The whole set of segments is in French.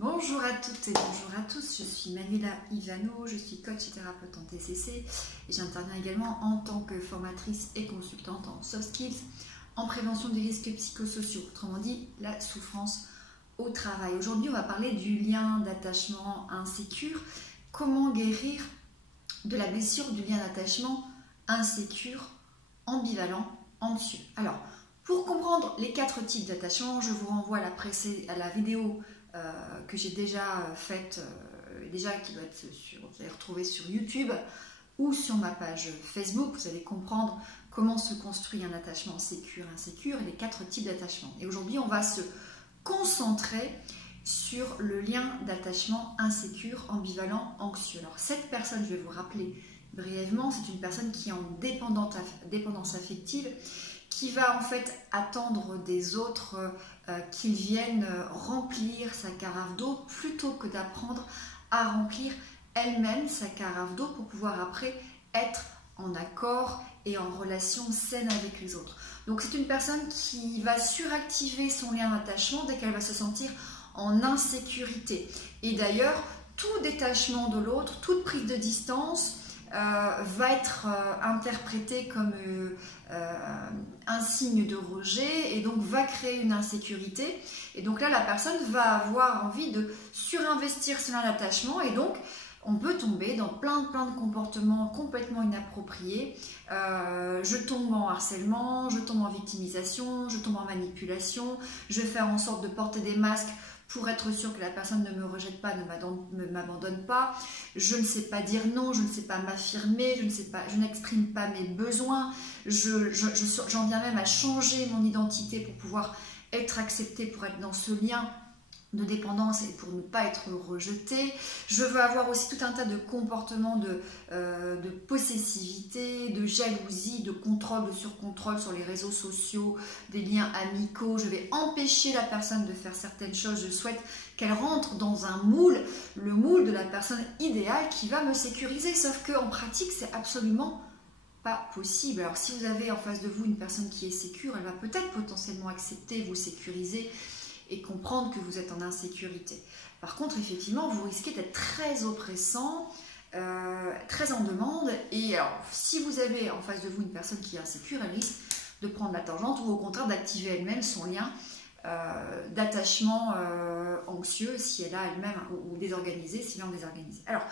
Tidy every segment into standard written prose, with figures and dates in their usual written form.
Bonjour à toutes et bonjour à tous, je suis Manuela Ivano, je suis coach et thérapeute en TCC et j'interviens également en tant que formatrice et consultante en soft skills, en prévention des risques psychosociaux, autrement dit la souffrance au travail. Aujourd'hui on va parler du lien d'attachement insécure, comment guérir de la blessure du lien d'attachement insécure, ambivalent, anxieux. Alors, pour comprendre les 4 types d'attachement, je vous renvoie à la vidéo que j'ai déjà faite, qui doit être vous allez retrouver sur YouTube ou sur ma page Facebook. Vous allez comprendre comment se construit un attachement sécure, insécure et les 4 types d'attachement. Et aujourd'hui, on va se concentrer sur le lien d'attachement insécure, ambivalent, anxieux. Alors cette personne, je vais vous rappeler brièvement, c'est une personne qui est en dépendance affective, qui va en fait attendre des autres qu'ils viennent remplir sa carafe d'eau plutôt que d'apprendre à remplir elle-même sa carafe d'eau pour pouvoir après être en accord et en relation saine avec les autres. Donc c'est une personne qui va suractiver son lien d'attachement dès qu'elle va se sentir en insécurité. Et d'ailleurs, tout détachement de l'autre, toute prise de distance va être interprété comme un signe de rejet et donc va créer une insécurité. Et donc là, la personne va avoir envie de surinvestir son attachement et donc on peut tomber dans plein de comportements complètement inappropriés. Je tombe en harcèlement, je tombe en victimisation, je tombe en manipulation, je vais faire en sorte de porter des masques pour être sûr que la personne ne me rejette pas, ne m'abandonne pas. Je ne sais pas dire non, je ne sais pas m'affirmer, je n'exprime pas mes besoins. J'en viens même à changer mon identité pour pouvoir être acceptée, pour être dans ce lien de dépendance et pour ne pas être rejetée. Je veux avoir aussi tout un tas de comportements de possessivité, de jalousie, de contrôle, de surcontrôle sur les réseaux sociaux, des liens amicaux. Je vais empêcher la personne de faire certaines choses. Je souhaite qu'elle rentre dans un moule, le moule de la personne idéale qui va me sécuriser. Sauf qu'en pratique, c'est absolument pas possible. Alors si vous avez en face de vous une personne qui est sécure, elle va peut-être potentiellement accepter, vous sécuriser et comprendre que vous êtes en insécurité. Par contre, effectivement, vous risquez d'être très oppressant, très en demande. Et alors, si vous avez en face de vous une personne qui est insécure, elle risque de prendre la tangente ou au contraire d'activer elle-même son lien d'attachement anxieux si elle a elle-même, ou désorganisé si elle est désorganisée. Alors,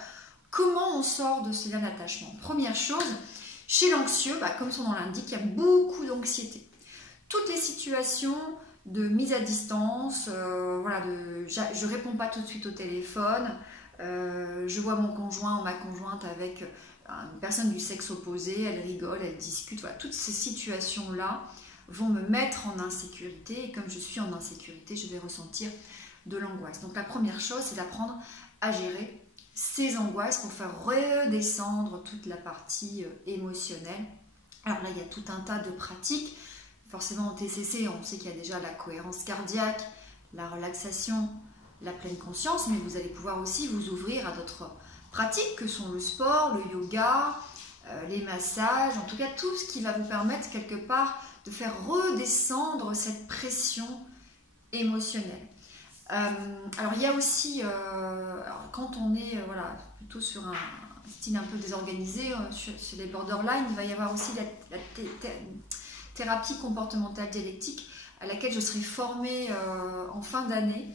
comment on sort de ce lien d'attachement? Première chose, chez l'anxieux, comme son nom l'indique, il y a beaucoup d'anxiété. Toutes les situations de mise à distance, je réponds pas tout de suite au téléphone, je vois mon conjoint ou ma conjointe avec une personne du sexe opposé, elle rigole, elle discute, voilà, toutes ces situations-là vont me mettre en insécurité et comme je suis en insécurité, je vais ressentir de l'angoisse. Donc la première chose, c'est d'apprendre à gérer ces angoisses pour faire redescendre toute la partie émotionnelle. Alors là, il y a tout un tas de pratiques. Forcément en TCC, on sait qu'il y a déjà la cohérence cardiaque, la relaxation, la pleine conscience, mais vous allez pouvoir aussi vous ouvrir à d'autres pratiques que sont le sport, le yoga, les massages, en tout cas tout ce qui va vous permettre quelque part de faire redescendre cette pression émotionnelle. Alors il y a aussi, quand on est plutôt sur un style un peu désorganisé, sur les borderline, il va y avoir aussi la thérapie comportementale dialectique à laquelle je serai formée en fin d'année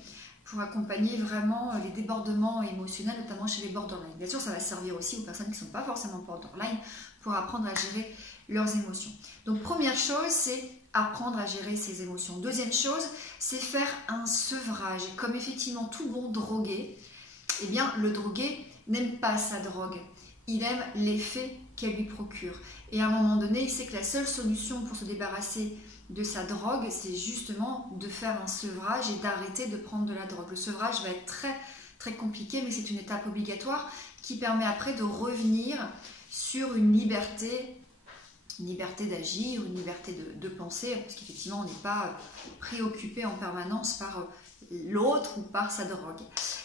pour accompagner vraiment les débordements émotionnels, notamment chez les borderline. Bien sûr, ça va servir aussi aux personnes qui ne sont pas forcément borderline pour apprendre à gérer leurs émotions. Donc, première chose, c'est apprendre à gérer ses émotions. Deuxième chose, c'est faire un sevrage. Et comme effectivement tout bon drogué, eh bien, le drogué n'aime pas sa drogue. Il aime l'effet qu'elle lui procure. Et à un moment donné, il sait que la seule solution pour se débarrasser de sa drogue, c'est justement de faire un sevrage et d'arrêter de prendre de la drogue. Le sevrage va être très compliqué, mais c'est une étape obligatoire qui permet après de revenir sur une liberté d'agir, une liberté de penser, parce qu'effectivement, on n'est pas préoccupé en permanence par l'autre ou par sa drogue.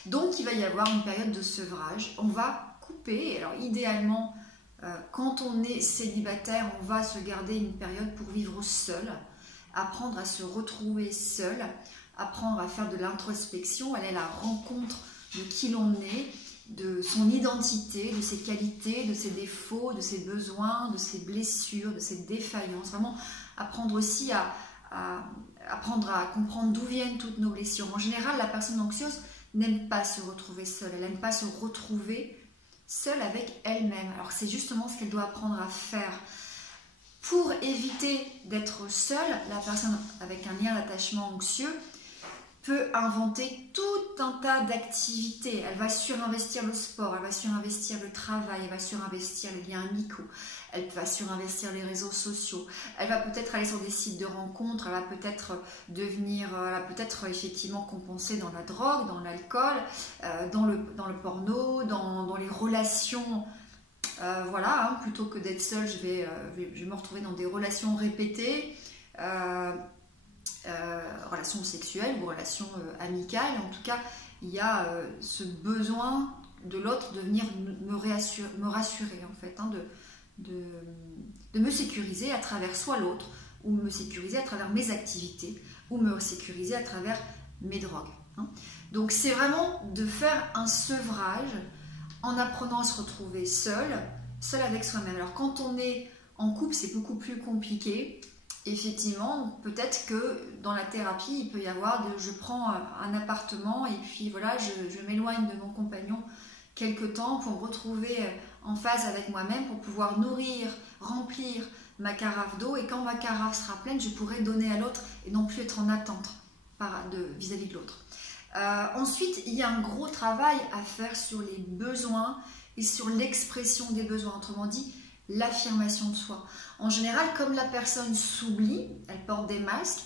Donc, il va y avoir une période de sevrage. On va couper, alors idéalement, quand on est célibataire, on va se garder une période pour vivre seul, apprendre à se retrouver seul, apprendre à faire de l'introspection, aller à la rencontre de qui l'on est, de son identité, de ses qualités, de ses défauts, de ses besoins, de ses blessures, de ses défaillances. Vraiment apprendre aussi à apprendre à comprendre d'où viennent toutes nos blessures. En général, la personne anxieuse n'aime pas se retrouver seule, elle n'aime pas se retrouver seule avec elle-même. Alors c'est justement ce qu'elle doit apprendre à faire. Pour éviter d'être seule, la personne avec un lien d'attachement anxieux peut inventer tout un tas d'activités. Elle va surinvestir le sport, elle va surinvestir le travail, elle va surinvestir les liens amicaux, elle va surinvestir les réseaux sociaux, elle va peut-être aller sur des sites de rencontres, elle va peut-être effectivement compenser dans la drogue, dans l'alcool, dans le porno, dans les relations. Voilà, hein, plutôt que d'être seule, je vais me retrouver dans des relations répétées. Relations sexuelles ou relations amicales. En tout cas, il y a ce besoin de l'autre de venir me rassurer en fait, hein, de me sécuriser à travers soit l'autre, ou me sécuriser à travers mes activités, ou me sécuriser à travers mes drogues. Hein. Donc c'est vraiment de faire un sevrage en apprenant à se retrouver seul avec soi-même. Alors quand on est en couple, c'est beaucoup plus compliqué. Effectivement, peut-être que dans la thérapie, il peut y avoir je prends un appartement et puis voilà, je m'éloigne de mon compagnon quelque temps pour me retrouver en phase avec moi-même, pour pouvoir nourrir, remplir ma carafe d'eau, et quand ma carafe sera pleine, je pourrai donner à l'autre et non plus être en attente vis-à-vis de l'autre. Ensuite, il y a un gros travail à faire sur les besoins et sur l'expression des besoins, autrement dit, l'affirmation de soi. En général, comme la personne s'oublie, elle porte des masques,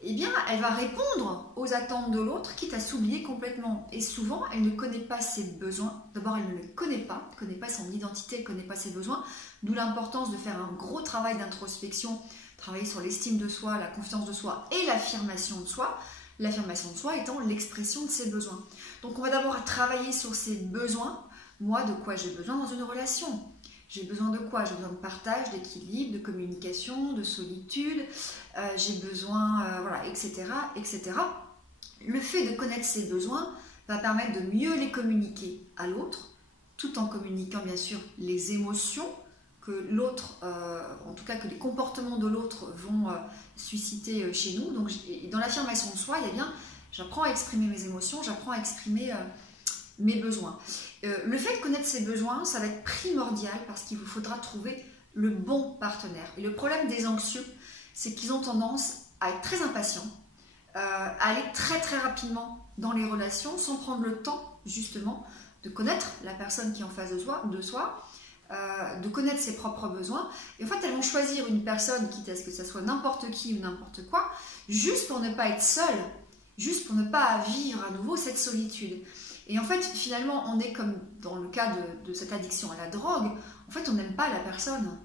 eh bien, elle va répondre aux attentes de l'autre, quitte à s'oublier complètement. Et souvent, elle ne connaît pas ses besoins. D'abord, elle ne le connaît pas son identité, elle ne connaît pas ses besoins. D'où l'importance de faire un gros travail d'introspection, travailler sur l'estime de soi, la confiance de soi et l'affirmation de soi. L'affirmation de soi étant l'expression de ses besoins. Donc, on va d'abord travailler sur ses besoins. Moi, de quoi j'ai besoin dans une relation ? J'ai besoin de quoi? J'ai besoin de partage, d'équilibre, de communication, de solitude, j'ai besoin, voilà, etc., etc. Le fait de connaître ses besoins va permettre de mieux les communiquer à l'autre, tout en communiquant bien sûr les émotions que l'autre, en tout cas que les comportements de l'autre vont susciter chez nous. Donc dans l'affirmation de soi, il y a bien, j'apprends à exprimer mes émotions, j'apprends à exprimer mes besoins. Le fait de connaître ses besoins, ça va être primordial parce qu'il vous faudra trouver le bon partenaire. Et le problème des anxieux, c'est qu'ils ont tendance à être très impatients, à aller très très rapidement dans les relations sans prendre le temps justement de connaître la personne qui est en face de soi, de connaître ses propres besoins. Et en fait, elles vont choisir une personne, quitte à ce que ça soit n'importe qui ou n'importe quoi, juste pour ne pas être seule, juste pour ne pas vivre à nouveau cette solitude. Et en fait, finalement, on est comme dans le cas de cette addiction à la drogue. En fait, on n'aime pas la personne.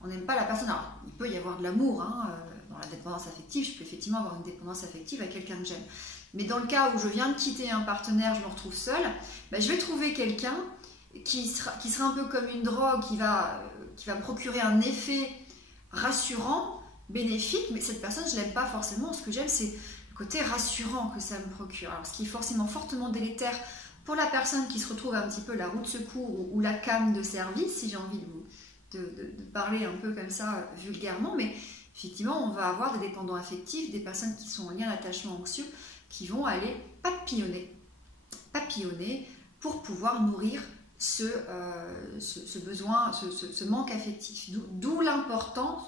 On n'aime pas la personne. Alors, il peut y avoir de l'amour, hein, dans la dépendance affective. Je peux effectivement avoir une dépendance affective à quelqu'un que j'aime. Mais dans le cas où je viens de quitter un partenaire, je me retrouve seule, ben, je vais trouver quelqu'un qui sera un peu comme une drogue, qui va me procurer un effet rassurant, bénéfique. Mais cette personne, je ne l'aime pas forcément. Ce que j'aime, c'est le côté rassurant que ça me procure. Alors, ce qui est forcément fortement délétère pour la personne qui se retrouve un petit peu la roue de secours ou la came de service, si j'ai envie de parler un peu comme ça vulgairement, mais effectivement, on va avoir des dépendants affectifs, des personnes qui sont en lien d'attachement anxieux, qui vont aller papillonner pour pouvoir nourrir ce besoin, ce manque affectif. D'où l'importance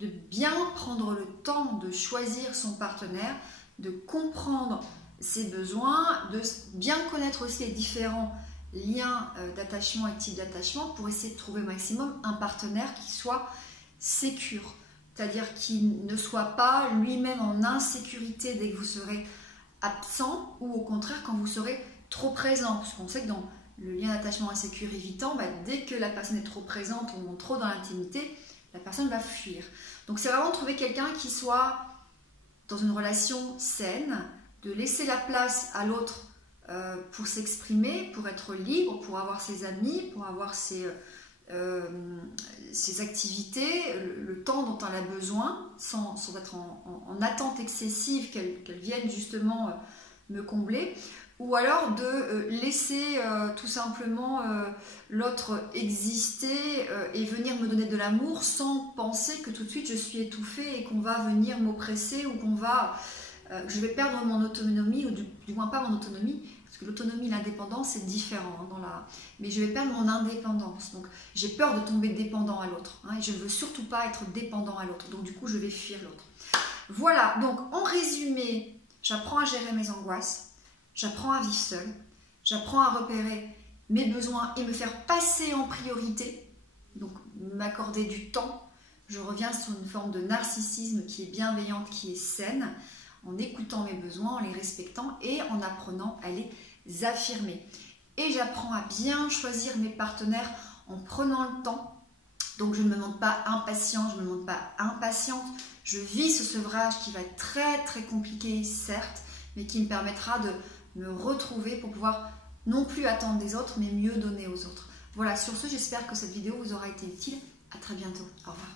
de bien prendre le temps de choisir son partenaire, de comprendre ses besoins, de bien connaître aussi les différents liens d'attachement et types d'attachement pour essayer de trouver au maximum un partenaire qui soit sécure, c'est-à-dire qui ne soit pas lui-même en insécurité dès que vous serez absent ou au contraire quand vous serez trop présent, parce qu'on sait que dans le lien d'attachement insécure évitant, dès que la personne est trop présente ou trop dans l'intimité, la personne va fuir. Donc c'est vraiment trouver quelqu'un qui soit dans une relation saine, de laisser la place à l'autre pour s'exprimer, pour être libre, pour avoir ses amis, pour avoir ses ses activités, le temps dont elle a besoin, sans être en attente excessive qu'elle vienne justement me combler, ou alors de laisser tout simplement l'autre exister et venir me donner de l'amour sans penser que tout de suite je suis étouffée et qu'on va venir m'oppresser ou je vais perdre mon autonomie, ou du moins pas mon autonomie, parce que l'autonomie et l'indépendance c'est différent, hein, mais je vais perdre mon indépendance. Donc j'ai peur de tomber dépendant à l'autre, hein, et je ne veux surtout pas être dépendant à l'autre, donc du coup je vais fuir l'autre. Voilà, donc en résumé, j'apprends à gérer mes angoisses, j'apprends à vivre seule, j'apprends à repérer mes besoins et me faire passer en priorité, donc m'accorder du temps. Je reviens sur une forme de narcissisme qui est bienveillante, qui est saine, en écoutant mes besoins, en les respectant et en apprenant à les affirmer. Et j'apprends à bien choisir mes partenaires en prenant le temps. Donc je ne me montre pas impatient, je ne me montre pas impatiente. Je vis ce sevrage qui va être très très compliqué, certes, mais qui me permettra de me retrouver pour pouvoir non plus attendre des autres, mais mieux donner aux autres. Voilà, sur ce, j'espère que cette vidéo vous aura été utile. À très bientôt. Au revoir.